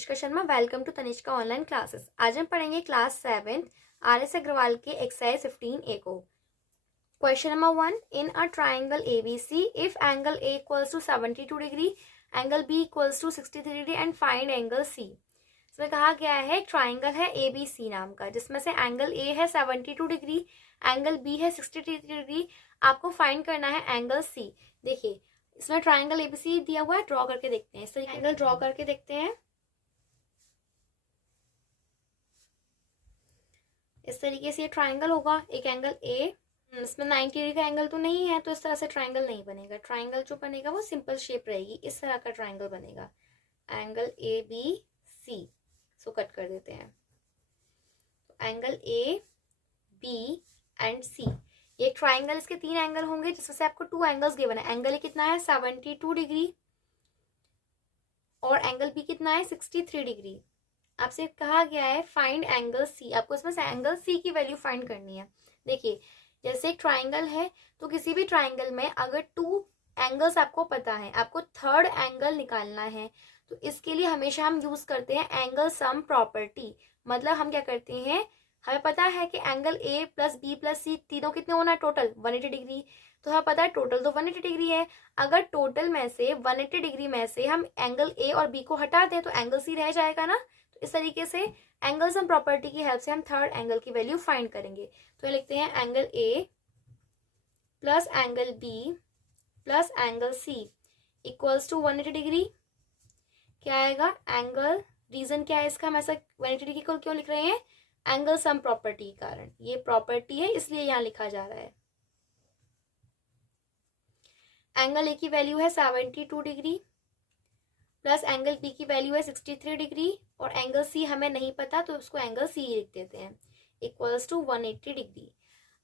Tanishka Sharma. Welcome to Tanishka online classes. आज हम पढ़ेंगे क्लास 7 RS अग्रवाल के एक्सरसाइज 15A को। Question number 1, in a triangle ABC if angle A equals to 72 degree, angle B equals to 63 degree and find angle C। इसमें कहा गया है एक ट्राइंगल है ABC नाम का, जिसमें से एंगल A है 72 डिग्री, एंगल B है 63 डिग्री। आपको फाइंड करना है एंगल C। देखिए इसमें ट्राइंगल ABC दिया हुआ है, ड्रॉ करके देखते हैं। इस तरीके एंगल ड्रॉ करके देखते हैं। इस तरीके से ये ट्राइंगल होगा, एक एंगल A। इसमें 90 डिग्री का एंगल तो नहीं है, तो इस तरह से ट्राइंगल नहीं बनेगा। ट्राइंगल जो बनेगा वो सिंपल शेप रहेगी, इस तरह का ट्राइंगल बनेगा, एंगल ABC। सो कट कर देते हैं। तो एंगल AB एंड C, ये ट्राइंगल, इसके 3 एंगल होंगे, जिसमें से आपको 2 एंगल्स गिवन है। एंगल A कितना है 72 डिग्री और एंगल B कितना है 63 डिग्री। आपसे कहा गया है फाइंड एंगल C। आपको इसमें से एंगल C की वैल्यू फाइंड करनी है। देखिए जैसे एक ट्राइंगल है, तो किसी भी ट्राइंगल में अगर 2 एंगल्स आपको पता है, आपको थर्ड एंगल निकालना है, तो इसके लिए हमेशा हम यूज करते हैं एंगल सम प्रॉपर्टी। मतलब हम क्या करते हैं, हमें पता है कि angle A plus B plus C तीनों कितने होना है, टोटल 180 डिग्री। तो हमें पता है टोटल तो 180 डिग्री है। अगर टोटल में से 180 डिग्री में से हम एंगल A और B को हटा दें तो एंगल C रह जाएगा ना। तो इस तरीके से एंगल सम प्रॉपर्टी की हेल्प से हम थर्ड एंगल की वैल्यू फाइंड करेंगे। तो ये लिखते हैं angle A plus angle B plus angle C equals to 180 degree. क्या आएगा एंगल, रीजन क्या है इसका, हम ऐसा 180 डिग्री को क्यों लिख रहे हैं, एंगल सम प्रॉपर्टी के कारण। ये प्रॉपर्टी है इसलिए यहां लिखा जा रहा है। एंगल A की वैल्यू है 72 डिग्री प्लस एंगल B की वैल्यू है 63 डिग्री और एंगल C हमें नहीं पता, तो उसको एंगल C लिख देते हैं, इक्वल्स टू 180 डिग्री।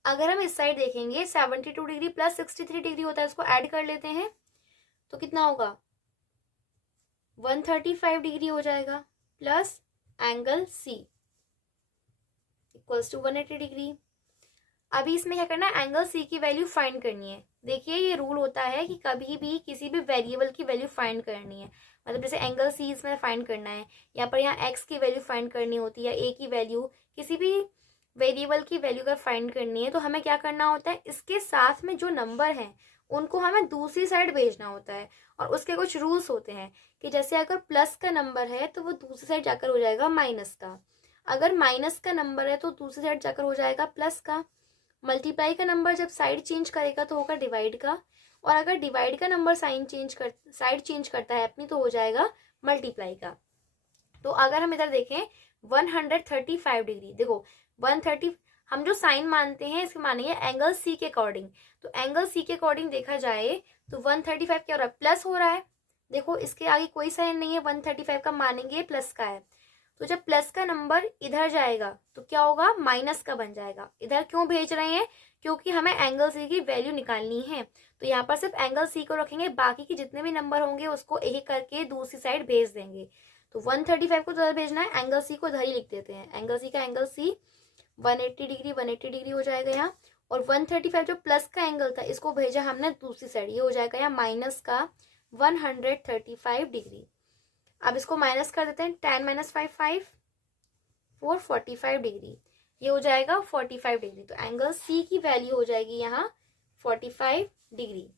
अगर हम इस साइड देखेंगे 72 डिग्री प्लस 63 डिग्री होता है, इसको ऐड कर लेते हैं तो कितना होगा 135 डिग्री हो जाएगा, plus angle C equals to 180 degree. अभी इसमें क्या करना है, एंगल C की वैल्यू फाइंड करनी है। देखिए ये रूल होता है कि कभी भी किसी भी वेरिएबल की वैल्यू फाइंड करनी है, मतलब जैसे एंगल C इसमें फाइंड करना है, यहाँ पर यहाँ x की वैल्यू फाइंड करनी होती है, a की वैल्यू, किसी भी वेरिएबल की वैल्यू का फाइंड करनी है, तो हमें क्या करना होता है, इसके साथ में जो नंबर हैं उनको हमें दूसरी साइड भेजना होता है। और उसके कुछ रूल्स होते हैं कि जैसे अगर प्लस का नंबर है तो वो दूसरी साइड जाकर हो जाएगा माइनस का, अगर माइनस का नंबर है तो दूसरी साइड जाकर हो जाएगा प्लस का, मल्टीप्लाई का नंबर जब साइड चेंज करेगा तो होगा डिवाइड का, और अगर डिवाइड का नंबर साइड चेंज करता है अपनी तो हो जाएगा मल्टीप्लाई का। तो अगर हम इधर देखें 135 डिग्री, देखो 130 हम जो साइन मानते हैं इसके मानेंगे एंगल C के अकॉर्डिंग। तो एंगल C के अकॉर्डिंग देखा जाए तो 135 क्या हो रहा है, प्लस हो रहा है। देखो इसके आगे कोई साइन नहीं है, 135 का मानेंगे प्लस का है। तो जब प्लस का नंबर इधर जाएगा तो क्या होगा, माइनस का बन जाएगा। इधर क्यों भेज रहे हैं, क्योंकि हमें एंगल C की वैल्यू निकालनी है। तो यहाँ पर सिर्फ एंगल C को रखेंगे, बाकी के जितने भी नंबर होंगे उसको एक एक करके दूसरी साइड भेज देंगे। तो 135 को इधर भेजना है, एंगल C को इधर ही लिख देते हैं। एंगल C का एंगल C 180 डिग्री 180 डिग्री हो जाएगा यहाँ, और 135 जो प्लस का एंगल था इसको भेजा हमने दूसरी साइड, ये हो जाएगा यहाँ माइनस का 135 डिग्री। अब इसको माइनस कर देते हैं, 10 माइनस 5 5 4 45 डिग्री, ये हो जाएगा 45 डिग्री। तो एंगल C की वैल्यू हो जाएगी यहाँ 45 डिग्री।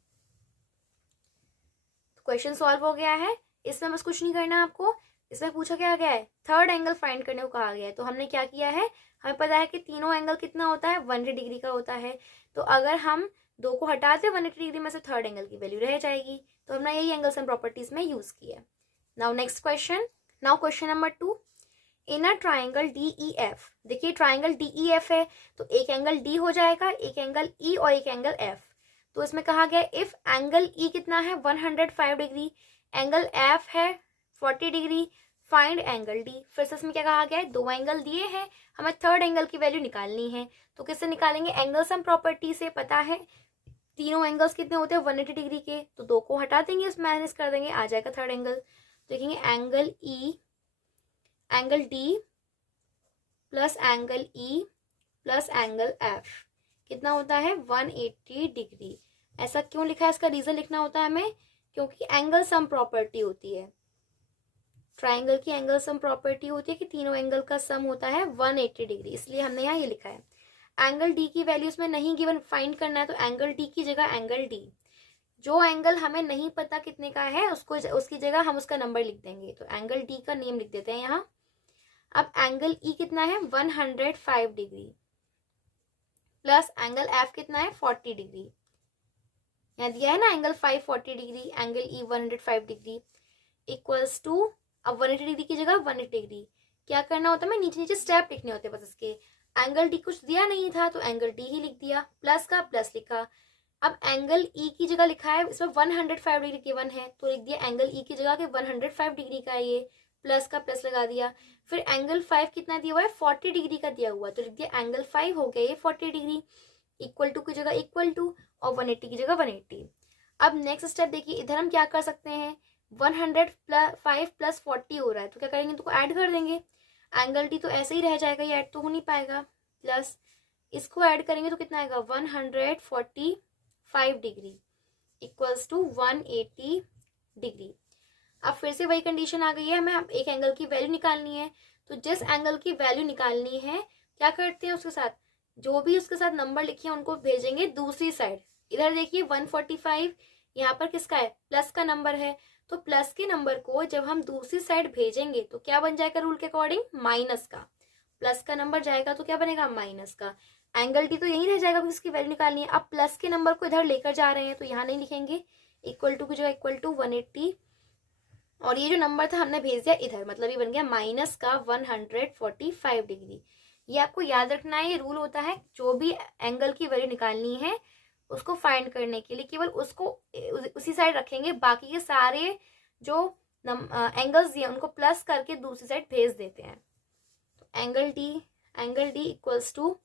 क्वेश्चन सॉल्व हो गया है। इसमें बस कुछ नहीं करना आपको, इसमें पूछा क्या गया है, थर्ड एंगल फाइंड करने को कहा गया है। तो हमने क्या किया है, हमें पता है कि तीनों एंगल कितना होता है 180 डिग्री का होता है। तो अगर हम 2 को हटाते 180 डिग्री में से थर्ड एंगल की वैल्यू रह जाएगी। तो हमने यही एंगल्स एंड प्रॉपर्टीज में यूज किया है। Now next question, now question number 2, in a triangle DEF। देखिए ट्राइंगल DEF है तो एक एंगल D हो जाएगा, एक एंगल E और एक एंगल F। तो इसमें कहा गया इफ एंगल E कितना है 105 डिग्री, एंगल F है 40 डिग्री, फाइंड एंगल D। फिर से इसमें क्या कहा गया है, 2 एंगल दिए हैं, हमें थर्ड एंगल की वैल्यू निकालनी है। तो किससे निकालेंगे, एंगल सम प्रॉपर्टी से। पता है तीनों एंगल्स कितने होते हैं 180 डिग्री के, तो 2 को हटा देंगे, उसमें माइनस कर देंगे, आ जाएगा थर्ड एंगल। देखेंगे angle E angle D plus angle E plus angle F कितना होता है 180 डिग्री। ऐसा क्यों लिखा है, इसका रीजन लिखना होता है हमें, क्योंकि एंगल सम प्रॉपर्टी होती है। ट्राइंगल की एंगल सम प्रॉपर्टी होती है कि तीनों एंगल का सम होता है 180 डिग्री, इसलिए हमने यहाँ ये लिखा है। एंगल डी की वैल्यू इसमें नहीं गिवन, फाइंड करना है, तो एंगल डी की जगह एंगल डी, जो एंगल हमें नहीं पता कितने का है उसको उसकी जगह हम उसका नंबर लिख देंगे, तो एंगल डी का नेम लिख देते हैं यहाँ। अब एंगल ई कितना है 105 डिग्री प्लस एंगल एफ कितना है 40 डिग्री, यहाँ दिया है ना angle 540 degree, angle E 105 degree equals to, अब 180 डिग्री की जगह 180 डिग्री, क्या करना होता है, मैं नीचे नीचे स्टेप लिखने होते बस इसके। एंगल डी कुछ दिया नहीं था तो एंगल डी ही लिख दिया, प्लस का प्लस लिखा। अब एंगल ई की जगह लिखा है, इसमें 105 डिग्री गिवन है तो लिख दिया एंगल ई की जगह के 105 डिग्री का ये, प्लस का प्लस लगा दिया। फिर एंगल 5 कितना दिया हुआ है 40 डिग्री का दिया हुआ, तो लिख दिया एंगल 5 हो गया ये 40 डिग्री, इक्वल टू की जगह इक्वल टू और 180 की जगह 180। अब नेक्स्ट स्टेप देखिए, इधर हम क्या कर सकते हैं, 105 प्लस 40 हो रहा है तो क्या करेंगे, तो ऐड कर देंगे। एंगल डी तो ऐसे ही रह जाएगा, ये ऐड तो हो नहीं पाएगा, प्लस इसको ऐड करेंगे तो कितना आएगा 145 डिग्री इक्वल्स टू 180 डिग्री। अब फिर से वही कंडीशन आ गई है, हमें अब एक एंगल की वैल्यू निकालनी है, तो जिस एंगल की वैल्यू निकालनी है क्या करते हैं, उसके साथ जो भी उसके साथ नंबर लिखे हैं उनको भेजेंगे दूसरी साइड। इधर देखिए 145, यहाँ पर किसका है प्लस का नंबर है, तो प्लस के नंबर को जब हम दूसरी साइड भेजेंगे तो क्या बन जाएगा रूल के अकॉर्डिंग माइनस का, प्लस का नंबर जाएगा तो क्या बनेगा माइनस का। एंगल डी तो यही रह जाएगा, इसकी वैल्यू निकालनी है। अब प्लस के नंबर को इधर लेकर जा रहे हैं तो यहाँ नहीं लिखेंगे, इक्वल टू की जगह इक्वल टू 180, और ये जो नंबर था हमने भेज दिया इधर, मतलब ये बन गया माइनस का 145 डिग्री। ये आपको याद रखना है, ये रूल होता है जो भी एंगल की वैल्यू निकालनी है उसको फाइंड करने के लिए केवल उसको उसी साइड रखेंगे, बाकी के सारे जो एंगल्स दिए उनको प्लस करके दूसरी साइड भेज देते हैं। तो angle D equals to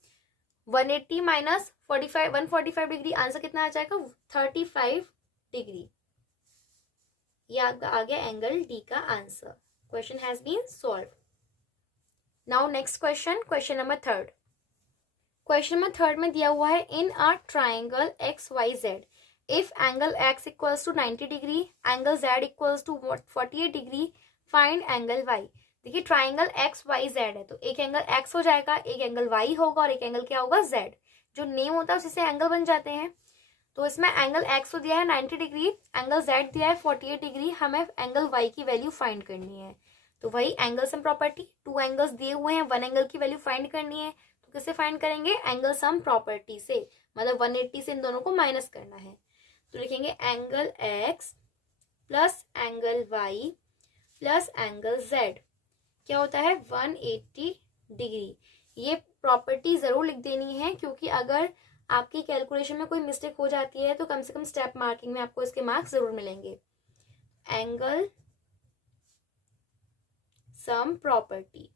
180 minus 45 145 degree, answer कितना आ जाएगा 35 डिग्री। ये आपका आ गया एंगल डी का answer. Question has been solve. Now next question number third. Question number third में दिया हुआ है in a triangle X Y Z, if angle X equals to 90 degree, angle Z equals to 48 degree, find angle Y. देखिए triangle X Y Z है तो एक angle x हो जाएगा, एक एंगल वाई होगा और एक एंगल क्या होगा जेड। जो नेम होता है उसी से एंगल बन जाते हैं। तो इसमें एंगल एक्स तो दिया है 90 डिग्री, एंगल जेड दिया है 48 डिग्री, हमें एंगल वाई की वैल्यू फाइंड करनी है। तो वही angle sum property, two angles दिए हुए हैं, वन एंगल की वैल्यू फाइंड करनी है, तो किससे फाइंड करेंगे एंगल सम प्रॉपर्टी से, मतलब 180 से इन दोनों को माइनस करना है। तो लिखेंगे angle X plus angle Y plus angle Z क्या होता है 180 डिग्री। ये प्रॉपर्टी जरूर लिख देनी है क्योंकि अगर आपकी कैलकुलेशन में कोई मिस्टेक हो जाती है तो कम से कम स्टेप मार्किंग में आपको इसके मार्क्स जरूर मिलेंगे। एंगल सम प्रॉपर्टी,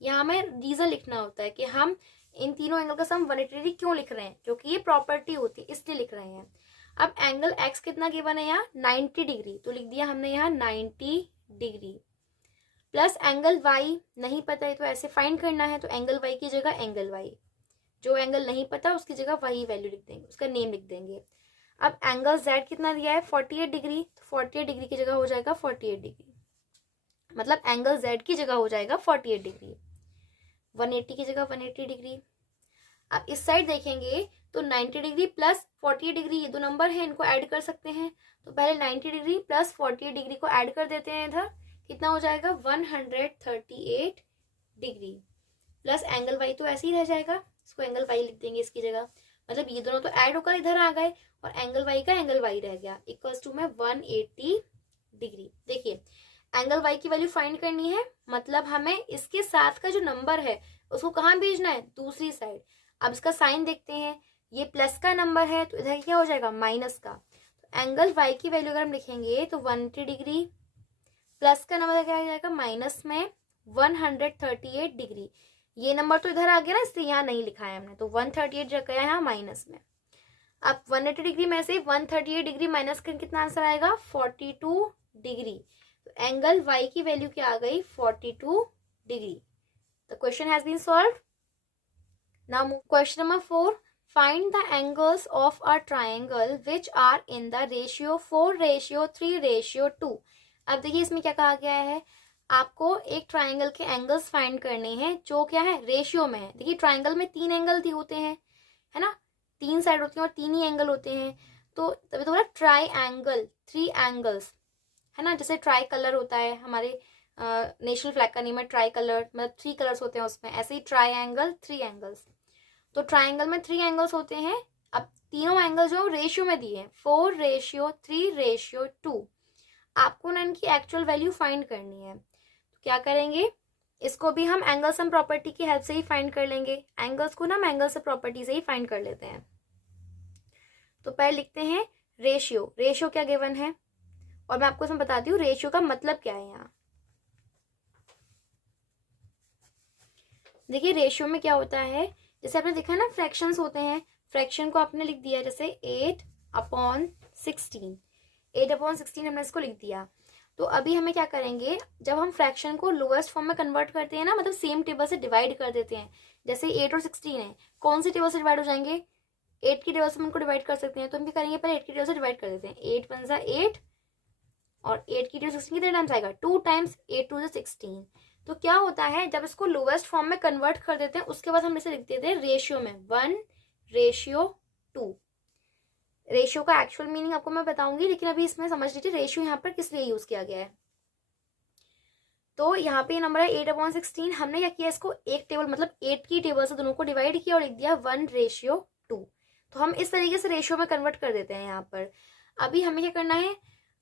यहाँ हमें रीजन लिखना होता है कि हम इन तीनों एंगल का सम 180 डिग्री क्यों लिख रहे हैं, क्योंकि ये प्रॉपर्टी होती है इसलिए लिख रहे हैं। अब एंगल एक्स कितना गिवन है यहाँ 90 डिग्री, तो लिख दिया हमने यहाँ 90 डिग्री, प्लस एंगल वाई नहीं पता है तो ऐसे फाइंड करना है, तो एंगल वाई की जगह एंगल वाई, जो एंगल नहीं पता उसकी जगह वही वैल्यू लिख देंगे, उसका नेम लिख देंगे। अब एंगल जेड कितना दिया है 48 डिग्री, तो 48 डिग्री की जगह हो जाएगा 48 डिग्री, मतलब एंगल जेड की जगह हो जाएगा 48 डिग्री, 180 की जगह 180 डिग्री। अब इस साइड देखेंगे तो 90 डिग्री प्लस 48 डिग्री, ये दो नंबर है इनको ऐड कर सकते हैं, तो पहले 90 डिग्री प्लस 48 डिग्री को ऐड कर देते हैं, इधर कितना हो जाएगा 138 डिग्री, प्लस एंगल वाई तो ऐसे ही रह जाएगा, इसको एंगल वाई लिख देंगे इसकी जगह, मतलब ये दोनों तो ऐड होकर इधर आ गए और एंगल वाई का एंगल वाई रह गया, इक्वल्स टू में 180 डिग्री। देखिए एंगल वाई की वैल्यू फाइंड करनी है, मतलब हमें इसके साथ का जो नंबर है उसको कहाँ भेजना है दूसरी साइड। अब इसका साइन देखते हैं, ये प्लस का नंबर है तो इधर क्या हो जाएगा माइनस का, तो एंगल वाई की वैल्यू अगर हम लिखेंगे तो 180 डिग्री, प्लस का नंबर क्या आ जाएगा माइनस में 138 डिग्री, ये नंबर तो इधर आ गया ना इसलिए यहाँ नहीं लिखा है हमने, तो 138 रख गया यहाँ माइनस में। अब 180 डिग्री में से 138 डिग्री माइनस कर कितना आंसर आएगा 42 डिग्री, तो एंगल वाई की वैल्यू क्या आ गई 42 degree. The question has been solved. Now question number 4, find the angles of a triangle which are in the ratio 4:3:2। अब देखिए इसमें क्या कहा गया है, आपको एक ट्राइंगल के एंगल्स फाइंड करने हैं जो क्या है, रेशियो में है। देखिए ट्राइंगल में 3 एंगल होते हैं, है ना, 3 साइड होती हैं और 3 ही एंगल होते हैं, तो तभी तो बोला ट्राई एंगल, 3 एंगल्स, है ना। जैसे ट्राई कलर होता है, हमारे नेशनल फ्लैग का नेम है ट्राई कलर, मतलब 3 कलर्स होते हैं उसमें, ऐसे ही ट्राई एंगल 3 एंगल्स। तो ट्राइंगल में 3 एंगल्स होते हैं। अब तीनों एंगल जो रेशियो में दिए हैं, 4:3:2, आपको ना इनकी एक्चुअल वैल्यू फाइंड करनी है। तो क्या करेंगे, इसको भी हम एंगल सम प्रॉपर्टी की हेल्प से ही फाइंड कर लेंगे। एंगल्स को ना हम एंगल सम प्रॉपर्टी से ही फाइंड कर लेते हैं। तो पहले लिखते हैं रेशियो। रेशियो क्या गिवन है, और मैं आपको इसमें बताती हूँ रेशियो का मतलब क्या है। यहाँ देखिए रेशियो में क्या होता है, जैसे आपने देखा ना फ्रैक्शंस होते हैं, फ्रैक्शन को आपने लिख दिया जैसे 8/16, 8/16 हमने इसको लिख दिया। तो अभी हमें क्या करेंगे, जब हम फ्रैक्शन को लोएस्ट फॉर्म में कन्वर्ट करते हैं ना, मतलब सेम टेबल से डिवाइड कर देते हैं, जैसे 8 और 16 है, कौन सी टेबल से डिवाइड हो जाएंगे, 8 की टेबल से हम उनको डिवाइड कर सकते हैं। तो हम क्या करेंगे, पहले 8 की टेबल से डिवाइड कर देते हैं, 8 1 8, और 8 की टेबल 16 कितने टाइम्स आएगा, 2 टाइम्स, 8 2 16। तो क्या होता है, जब इसको लोवेस्ट फॉर्म में कन्वर्ट कर देते हैं, उसके बाद हम इसे लिख देते हैं रेशियो में, 1:2। रेशियो का एक्चुअल मीनिंग आपको मैं बताऊंगी, लेकिन अभी इसमें समझ लीजिए रेशियो यहाँ पर किस लिए यूज किया गया है। तो यहाँ पे नंबर है 8/16, हमने क्या किया, इसको एक टेबल मतलब 8 की टेबल से दोनों को डिवाइड किया और लिख दिया 1:2। तो हम इस तरीके से रेशियो में कन्वर्ट कर देते हैं यहाँ पर। अभी हमें क्या करना है,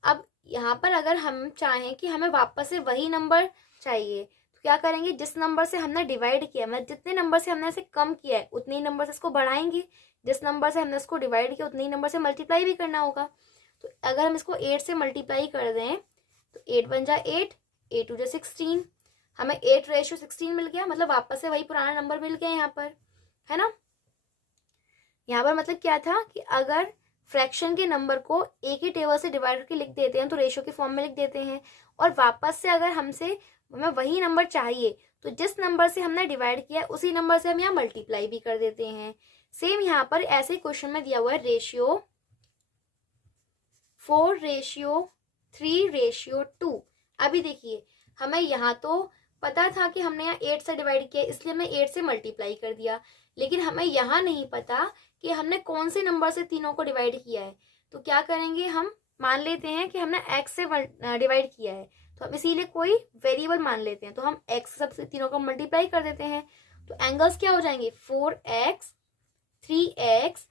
अब यहाँ पर अगर हम चाहें कि हमें वापस से वही नंबर चाहिए, तो क्या करेंगे, जिस नंबर से हमने डिवाइड किया, मतलब जितने नंबर से हमने इसे कम किया है उतने ही नंबर से इसको बढ़ाएंगे, जिस नंबर से हमने इसको डिवाइड किया उतने ही नंबर से मल्टीप्लाई भी करना होगा। तो अगर हम इसको 8 से मल्टीप्लाई कर दें, तो 8 1 8, 8 2 16, हमें 8:16 मिल गया, मतलब वापस से वही पुराना नंबर मिल गया यहाँ पर, है ना। यहाँ पर मतलब क्या था कि अगर फ्रैक्शन के नंबर को एक ही टेबल से डिवाइड करके लिख देते हैं तो रेशियो के फॉर्म में लिख देते हैं, और वापस से अगर हमें वही नंबर चाहिए तो जिस नंबर से हमने डिवाइड किया उसी नंबर से हम यहाँ मल्टीप्लाई भी कर देते हैं। सेम यहाँ पर ऐसे क्वेश्चन में दिया हुआ है रेशियो 4:3:2। अभी देखिए हमें यहाँ तो पता था कि हमने यहाँ 8 से डिवाइड किया, इसलिए हमने 8 से मल्टीप्लाई कर दिया, लेकिन हमें यहाँ नहीं पता कि हमने कौन से नंबर से तीनों को डिवाइड किया है। तो क्या करेंगे, हम मान लेते हैं कि हमने x से डिवाइड किया है, तो हम इसीलिए कोई वेरिएबल मान लेते हैं, तो हम x सबसे तीनों को मल्टीप्लाई कर देते हैं। तो एंगल्स क्या हो जाएंगे, 4x 3x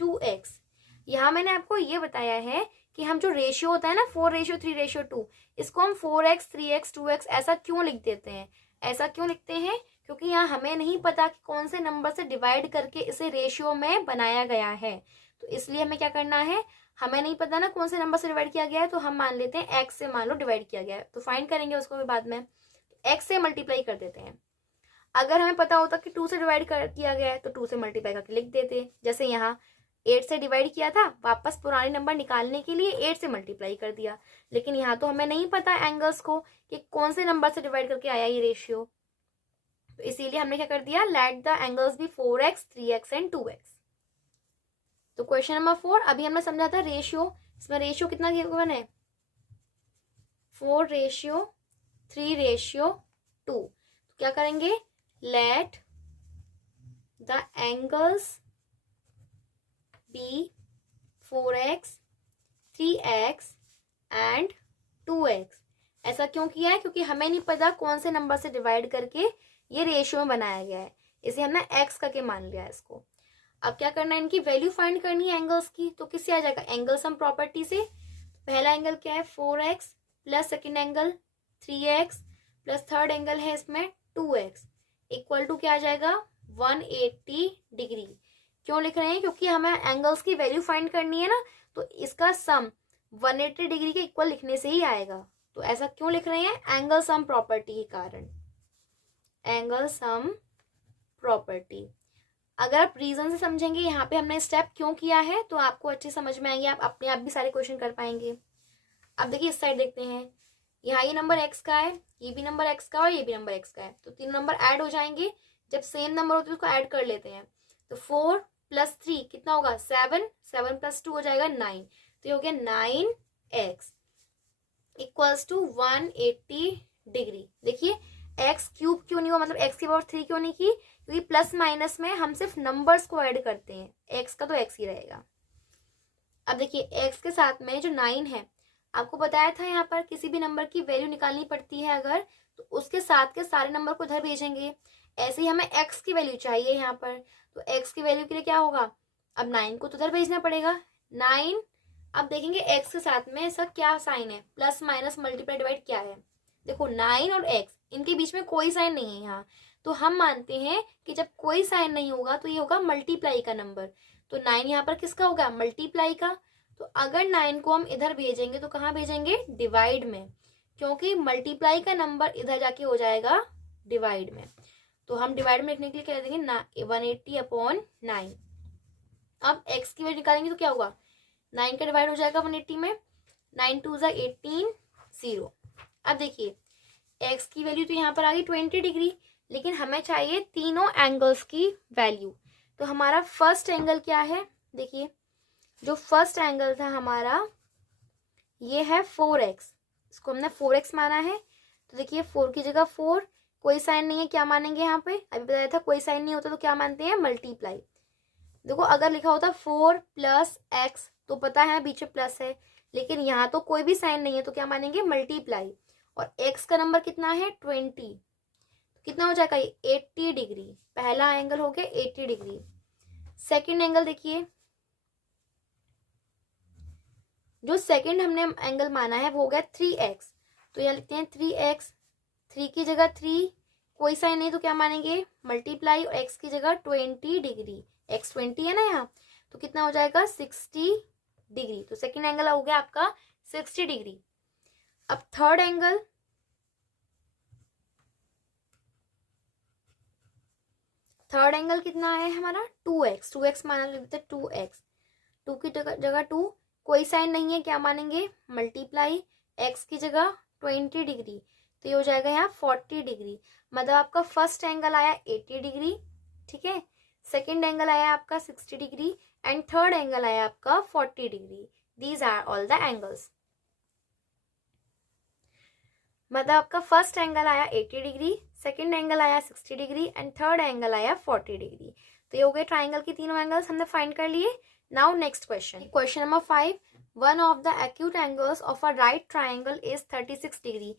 2x। यहाँ मैंने आपको ये बताया है कि हम जो रेशियो होता है ना 4:3:2, इसको हम 4x 3x 2x ऐसा क्यों लिख देते हैं, ऐसा क्यों लिखते हैं, क्योंकि यहाँ हमें नहीं पता कि कौन से नंबर से डिवाइड करके इसे रेशियो में बनाया गया है। तो इसलिए हमें क्या करना है, हमें नहीं पता ना कौन से नंबर से डिवाइड किया गया है, तो हम मान लेते हैं x से मान लो डिवाइड किया गया है, तो फाइंड करेंगे उसको भी बाद में, x से मल्टीप्लाई कर देते हैं। अगर हमें पता होता कि 2 से डिवाइड किया गया है तो 2 से मल्टीप्लाई करके लिख देते, जैसे यहाँ 8 से डिवाइड किया था, वापस पुराने नंबर निकालने के लिए 8 से मल्टीप्लाई कर दिया, लेकिन यहाँ तो हमें नहीं पता एंगल्स को कि कौन से नंबर से डिवाइड करके आया ये रेशियो, तो इसीलिए हमने क्या कर दिया, let the angles be 4x 3x and 2x। तो क्वेश्चन नंबर 4 अभी हमने समझा था रेशियो, इसमें रेशियो कितना गिवन है, 4:3:2। तो क्या करेंगे, let the angles be 4x 3x and 2x। ऐसा क्यों किया है, क्योंकि हमें नहीं पता कौन से नंबर से डिवाइड करके ये रेशियो में बनाया गया है, इसे हमने x करके मान लिया है इसको। अब क्या करना है, इनकी वैल्यू फाइंड करनी है एंगल्स की, तो किससे आ जाएगा, एंगल सम प्रॉपर्टी से। पहला एंगल क्या है 4x plus second angle 3x plus third angle है इसमें 2x इक्वल टू क्या आ जाएगा 180 डिग्री। क्यों लिख रहे हैं, क्योंकि हमें एंगल्स की वैल्यू फाइंड करनी है ना, तो इसका सम 180 डिग्री के इक्वल लिखने से ही आएगा। तो ऐसा क्यों लिख रहे हैं, एंगल सम प्रॉपर्टी के कारण, एंगल सम प्रॉपर्टी। अगर आप रीजन से समझेंगे यहाँ पे हमने स्टेप क्यों किया है तो आपको अच्छे समझ में आएंगे, आप अपने आप भी सारे क्वेश्चन कर पाएंगे। अब देखिए इस साइड देखते हैं, यहाँ ये नंबर x का है, ये भी नंबर x का और ये भी नंबर x का है, तो तीन नंबर ऐड हो जाएंगे। जब सेम नंबर होते हैं उसको ऐड कर लेते हैं, तो 4 + 3 कितना होगा 7, 7 + 2 हो जाएगा 9, तो ये हो गया 9x। Equals to 180 degree. देखिए एक्स क्यूब क्यों नहीं हुआ, मतलब एक्स की पावर 3 क्यों नहीं की, क्योंकि प्लस माइनस में हम सिर्फ नंबर्स को ऐड करते हैं, एक्स का तो एक्स ही रहेगा। अब देखिए एक्स के साथ में जो 9 है, आपको बताया था यहाँ पर किसी भी नंबर की वैल्यू निकालनी पड़ती है अगर, तो उसके साथ के सारे नंबर को इधर भेजेंगे। ऐसे ही हमें एक्स की वैल्यू चाहिए यहाँ पर, तो एक्स की वैल्यू के लिए क्या होगा, अब 9 को तो उधर भेजना पड़ेगा। 9, अब देखेंगे एक्स के साथ में इसका क्या साइन है, प्लस माइनस मल्टीप्लाई डिवाइड क्या है। देखो 9 और एक्स, इनके बीच में कोई साइन नहीं है यहाँ, तो हम मानते हैं कि जब कोई साइन नहीं होगा तो ये होगा मल्टीप्लाई का नंबर। तो 9 यहाँ पर किसका होगा, मल्टीप्लाई का। तो अगर 9 को हम इधर भेजेंगे तो कहाँ भेजेंगे, डिवाइड में, क्योंकि मल्टीप्लाई का नंबर इधर जाके हो जाएगा डिवाइड में। तो हम डिवाइड में लिखने के लिए क्या देंगे ना, 180/9। अब x की वैल्यू निकालेंगे तो क्या होगा, 9 का डिवाइड हो जाएगा 180 में, 9 2 = 18 0। अब देखिए x की वैल्यू तो यहाँ पर आ गई 20 डिग्री, लेकिन हमें चाहिए तीनों एंगल्स की वैल्यू। तो हमारा फर्स्ट एंगल क्या है, देखिए जो फर्स्ट एंगल था हमारा ये है 4x, इसको हमने 4x माना है। तो देखिए 4 की जगह 4, कोई साइन नहीं है, क्या मानेंगे यहाँ पे, अभी बताया था कोई साइन नहीं होता तो क्या मानते हैं, मल्टीप्लाई। देखो अगर लिखा होता 4 + x तो पता है बीच में प्लस है, लेकिन यहाँ तो कोई भी साइन नहीं है तो क्या मानेंगे, मल्टीप्लाई। और x का नंबर कितना है 20, तो कितना हो जाएगा ये 80 डिग्री। पहला एंगल हो गया 80 डिग्री। सेकेंड एंगल देखिए, जो सेकेंड हमने एंगल माना है वो हो गया 3x, तो यहाँ लिखते हैं 3x, 3 की जगह 3, कोई साइन नहीं तो क्या मानेंगे, मल्टीप्लाई, और x की जगह 20 डिग्री, x 20 है ना यहाँ, तो कितना हो जाएगा 60 डिग्री। तो सेकेंड एंगल हो गया आपका 60 डिग्री। अब थर्ड एंगल, थर्ड एंगल कितना है हमारा 2x, 2x माना लेते हैं 2x, 2 की जगह 2, कोई साइन नहीं है क्या मानेंगे, मल्टीप्लाई, x की जगह 20 डिग्री, तो ये हो जाएगा यहाँ 40 डिग्री। मतलब आपका फर्स्ट एंगल आया 80 डिग्री, ठीक है, सेकेंड एंगल आया आपका 60 डिग्री एंड थर्ड एंगल आया आपका 40 degree. These are all the angles. मतलब आपका फर्स्ट एंगल आया 80 डिग्री, सेकेंड एंगल आया 60 डिग्री एंड थर्ड एंगल आया 40 डिग्री। तो ये हो गए ट्राइंगल की तीनों एंगल्स हमने फाइंड कर लिए। Now next question, question number 5, one of the acute angles of a right triangle is 36 degree,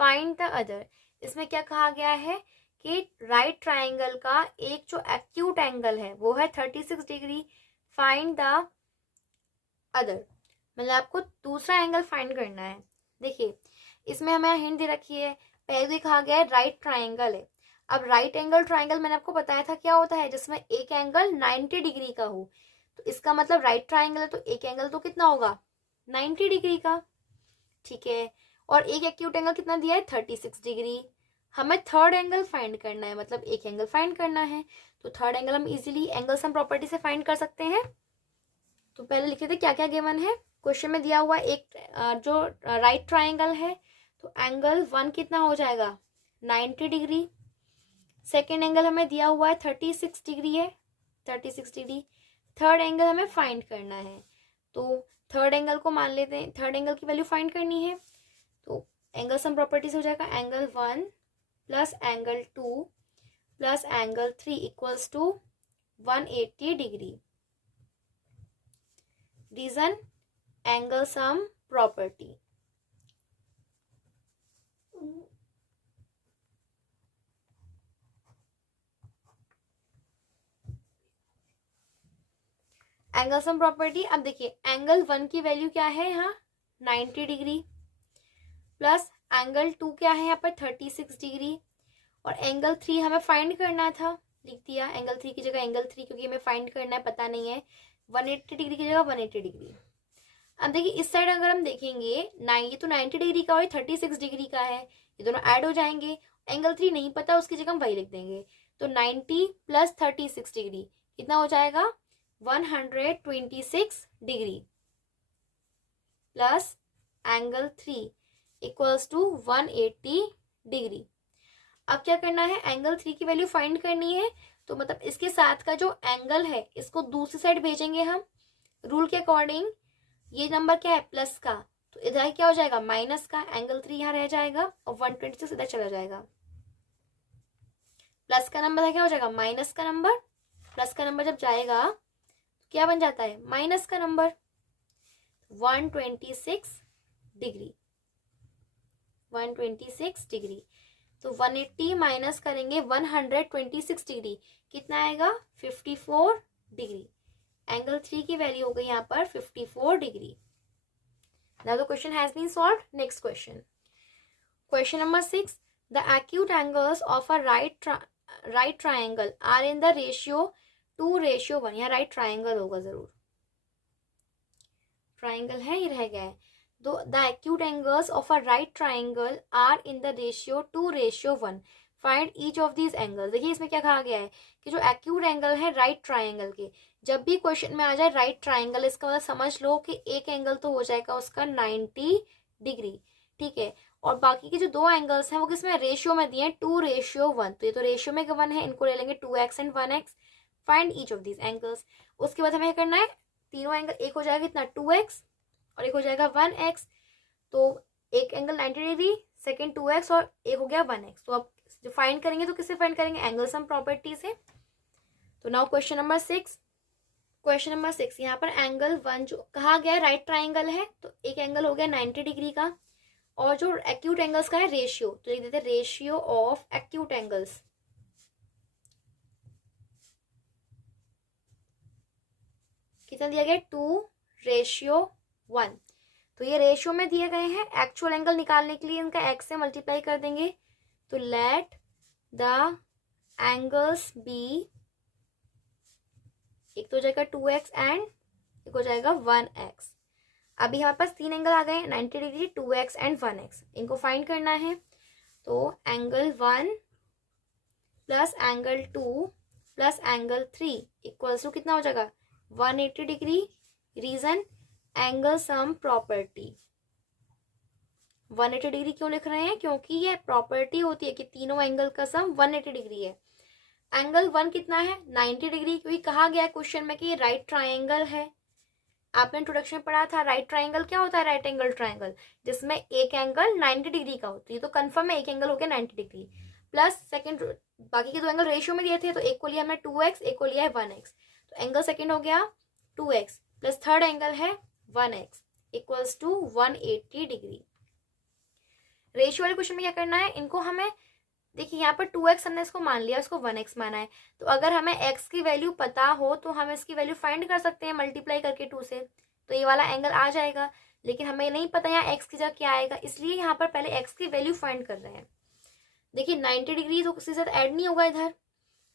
find the other. इसमें क्या कहा गया है कि राइट ट्राइंगल का एक जो एक्यूट एंगल है वो है 36 डिग्री, फाइंड द अदर, मतलब आपको दूसरा एंगल फाइंड करना है। देखिए इसमें हमें हिंट दे रखी है, पहले भी कहा गया है राइट ट्राइंगल है। अब राइट एंगल ट्राइंगल मैंने आपको बताया था क्या होता है, जिसमें एक एंगल 90 डिग्री का हो, तो इसका मतलब राइट ट्राइंगल है तो एक एंगल तो कितना होगा 90 डिग्री का, ठीक है। और एक एक्यूट एंगल कितना दिया है 36 डिग्री। हमें थर्ड एंगल फाइंड करना है, मतलब एक एंगल फाइंड करना है, तो थर्ड एंगल हम इजीली एंगल सम प्रॉपर्टी से फाइंड कर सकते हैं। तो पहले लिखे थे क्या क्या गिवन है, क्वेश्चन में दिया हुआ एक जो राइट ट्राइंगल है तो एंगल 1 कितना हो जाएगा 90 डिग्री, सेकेंड एंगल हमें दिया हुआ है 36 डिग्री है, 36 डिग्री, थर्ड एंगल हमें फाइंड करना है। तो थर्ड एंगल को मान लेते हैं, थर्ड एंगल की वैल्यू फाइंड करनी है, तो एंगल सम प्रॉपर्टी से हो जाएगा angle 1 plus angle 2 plus angle 3 equals to 180 degree. Reason angle sum property. Angle sum property, अब देखिए एंगल 1 की वैल्यू क्या है यहाँ 90 डिग्री, प्लस एंगल 2 क्या है यहाँ पर 36 डिग्री, और एंगल 3 हमें फाइंड करना था, लिख दिया एंगल 3 की जगह एंगल 3, क्योंकि हमें फाइंड करना है, पता नहीं है, 180 डिग्री की जगह 180 डिग्री। अब देखिए इस साइड अगर हम देखेंगे ये तो 90 डिग्री का और 36 डिग्री का है, ये दोनों ऐड हो जाएंगे, एंगल 3 नहीं पता उसकी जगह हम वही लिख देंगे, तो 90 प्लस 36 डिग्री कितना हो जाएगा 126 degree, plus angle 3 equals to 180 degree. अब क्या करना है, एंगल 3 की वैल्यू फाइंड करनी है, तो मतलब इसके साथ का जो एंगल है इसको दूसरी साइड भेजेंगे हम, रूल के अकॉर्डिंग ये नंबर क्या है प्लस का, तो इधर क्या हो जाएगा माइनस का, एंगल 3 यहाँ रह जाएगा और 126 इधर चला जाएगा। प्लस का नंबर क्या हो जाएगा माइनस का नंबर, प्लस का नंबर जब जाएगा तो क्या बन जाता है माइनस का नंबर। 126 degree, 126 degree. तो 180 माइनस करेंगे 126 डिग्री, कितना आएगा 54 डिग्री। एंगल 3 की वैल्यू हो गई यहाँ पर 54 degree. Now the question has been solved. Next question. Question number 6. The acute angles of a right triangle are in the ratio 2:1. यहाँ right triangle होगा जरूर, triangle है ये रह गया है। The acute angles of a right triangle are in the ratio 2:1. Find each of these angles. देखिए इसमें क्या कहा गया है कि जो acute angle है right triangle के, जब भी क्वेश्चन में आ जाए राइट ट्राइंगल, इसका मतलब समझ लो कि एक एंगल तो हो जाएगा उसका 90 डिग्री, ठीक है। और बाकी के जो दो एंगल्स हैं वो किसमें रेशियो में दिए हैं 2:1। तो ये तो रेशियो में 1 है, इनको ले लेंगे 2x and 1x। Find each of these angles. उसके बाद हमें करना है तीनों एंगल, एक हो जाएगा इतना 2x और एक हो जाएगा 1x। तो एक एंगल 90 डिग्री, सेकेंड 2x और एक हो गया 1x। तो अब जो फाइंड करेंगे तो किससे फाइंड करेंगे एंगल सम प्रॉपर्टी से। तो now question number 6। Question number 6 यहाँ पर एंगल 1 जो कहा गया है राइट ट्राइंगल है, तो एक एंगल हो गया 90 डिग्री का, और जो एक्यूट एंगल्स का है रेशियो, तो लिख देते हैं रेशियो ऑफ एक्यूट एंगल्स। कितना दिया गया 2:1। तो ये रेशियो में दिए गए हैं। एक्चुअल एंगल निकालने के लिए इनका x से मल्टीप्लाई कर देंगे। तो लेट द एंगल्स बी, एक तो हो जाएगा 2x एंड एक हो जाएगा 1x। अभी हमारे पास तीन एंगल आ गए हैं 90 डिग्री, 2x एंड 1x। इनको फाइंड करना है। तो angle 1 plus angle 2 plus angle 3 equals to कितना हो जाएगा 180 degree. Reason angle sum property. 180 degree क्यों लिख रहे हैं, क्योंकि ये प्रॉपर्टी होती है कि तीनों एंगल का सम 180 डिग्री है। एंगल 1 कितना है 90 डिग्री, क्योंकि कहा गया क्वेश्चन में कि ये राइट ट्राइंगल है। आपने इंट्रोडक्शन में पढ़ा था राइट ट्राइंगल क्या होता है, राइट एंगल ट्राइंगल जिसमें एक एंगल 90 डिग्री का होता है। ये तो कंफर्म है, एक एंगल हो गया 90 डिग्री। प्लस सेकंड बाकी के दो एंगल रेशियो में दिए थे, तो एक को लिया हमने 2x, एक को लिया है 1x। तो एंगल सेकंड हो गया 2x प्लस थर्ड एंगल है 1x equals to 180 degree. Ratio वाले क्वेश्चन में क्या करना है, इनको हमें देखिए यहाँ पर 2x हमने इसको मान लिया, इसको 1x माना है। तो अगर हमें x की वैल्यू पता हो तो हम इसकी वैल्यू फाइंड कर सकते हैं मल्टीप्लाई करके 2 से, तो ये वाला एंगल आ जाएगा। लेकिन हमें नहीं पता यहाँ x की जगह क्या आएगा, इसलिए यहाँ पर पहले x की वैल्यू फाइंड कर रहे हैं। देखिए 90 डिग्री तो किसी के साथ ऐड नहीं होगा, इधर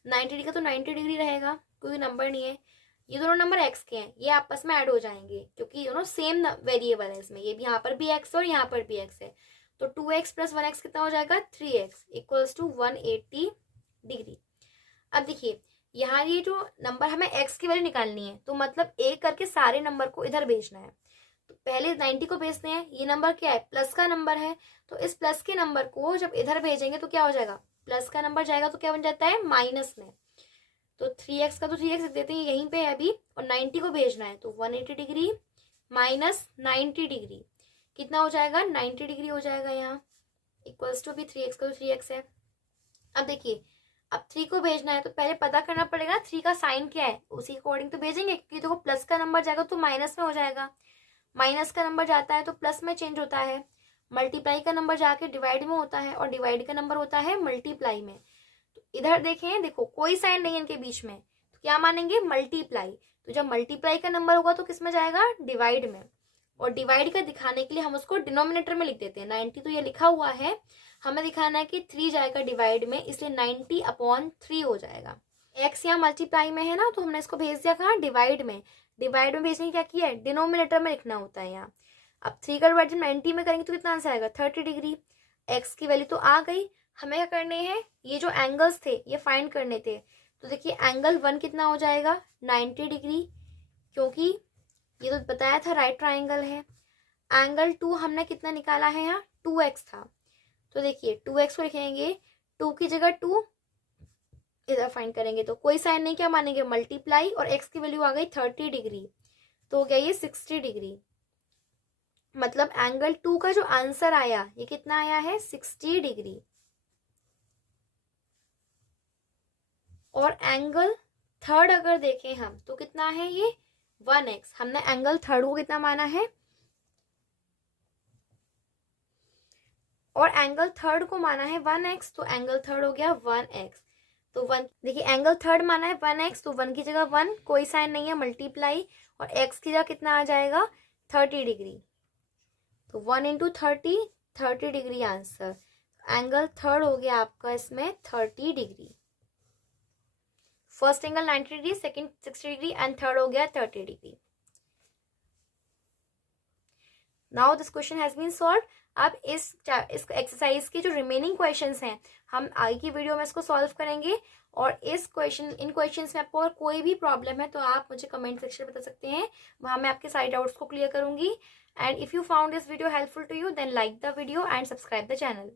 90 डिग्री का तो 90 डिग्री रहेगा, कोई नंबर नहीं है। ये दोनों नंबर x के हैं, ये आपस में ऐड हो जाएंगे क्योंकि दोनों सेम वेरिएबल है इसमें। ये भी यहाँ पर भी x और यहाँ पर भी x है। तो 2x प्लस 1x कितना हो जाएगा 3x इक्वल्स टू 180 डिग्री। अब देखिए यहाँ ये जो नंबर हमें x की वैल्यू निकालनी है, तो मतलब एक करके सारे नंबर को इधर भेजना है। तो पहले 90 को भेजते हैं, ये नंबर क्या है प्लस का नंबर है, तो इस प्लस के नंबर को जब इधर भेजेंगे तो क्या हो जाएगा प्लस का नंबर जाएगा तो क्या बन जाता है माइनस में। तो 3x का तो 3x लिख देते हैं, यहीं पे है अभी, और 90 को भेजना है तो 180 डिग्री माइनस 90 डिग्री कितना हो जाएगा 90 डिग्री हो जाएगा यहाँ इक्वल्स टू भी 3x का तो 3x है। अब देखिए अब 3 को भेजना है तो पहले पता करना पड़ेगा 3 का साइन क्या है, उसी अकॉर्डिंग तो भेजेंगे, क्योंकि देखो प्लस का नंबर जाएगा तो माइनस में हो जाएगा, माइनस का नंबर जाता है तो प्लस में चेंज होता है, मल्टीप्लाई का नंबर जाके डिवाइड में होता है और डिवाइड का नंबर होता है मल्टीप्लाई में। तो इधर देखें, देखो कोई साइन नहीं है इनके बीच में, तो क्या मानेंगे मल्टीप्लाई। तो जब मल्टीप्लाई का नंबर होगा तो किस में जाएगा डिवाइड में, और डिवाइड का दिखाने के लिए हम उसको डिनोमिनेटर में लिख देते हैं। 90 तो ये लिखा हुआ है, हमें दिखाना है कि 3 जाएगा डिवाइड में, इसलिए 90/3 हो जाएगा। x यहाँ मल्टीप्लाई में है ना, तो हमने इसको भेज दिया कहाँ डिवाइड में। डिवाइड में भेजने की क्या किया है डिनोमिनेटर में लिखना होता है यहाँ। अब 3 का डिवाइड 90 में करेंगे तो कितना आंसर आएगा 30 डिग्री। x की वैल्यू तो आ गई, हमें क्या करने हैं ये जो एंगल्स थे ये फाइंड करने थे। तो देखिए एंगल 1 कितना हो जाएगा 90 डिग्री, क्योंकि ये तो बताया था राइट ट्राइंगल है। एंगल 2 हमने कितना निकाला है यहाँ 2x था, तो देखिए 2x को लिखेंगे 2 की जगह 2 इधर फाइंड करेंगे तो कोई साइन नहीं, क्या मानेंगे मल्टीप्लाई, और x की वैल्यू आ गई 30 डिग्री, तो हो गया ये 60 डिग्री। मतलब एंगल 2 का जो आंसर आया ये कितना आया है 60 डिग्री। और एंगल थर्ड अगर देखें हम तो कितना है ये 1x। हमने एंगल थर्ड को कितना माना है, और एंगल थर्ड को माना है 1x, तो एंगल थर्ड हो गया 1x। तो 1 देखिए एंगल थर्ड माना है 1x, तो 1 की जगह 1, कोई साइन नहीं है, मल्टीप्लाई, और x की जगह कितना आ जाएगा 30 डिग्री। तो 1 into 30, 30 degree answer. Angle third हो गया आपका इसमें 30 degree. First angle 90 degree, second 60 degree and third हो गया 30 degree. Now this question has been solve. अब इस एक्सरसाइज के जो रिमेनिंग क्वेश्चंस हैं हम आगे की वीडियो में इसको सॉल्व करेंगे। और इन क्वेश्चंस में आपको और कोई भी प्रॉब्लम है तो आप मुझे कमेंट सेक्शन में बता सकते हैं, वहां मैं आपके सारे डाउट्स को क्लियर करूंगी। And if you found this video helpful to you then like the video and subscribe the channel.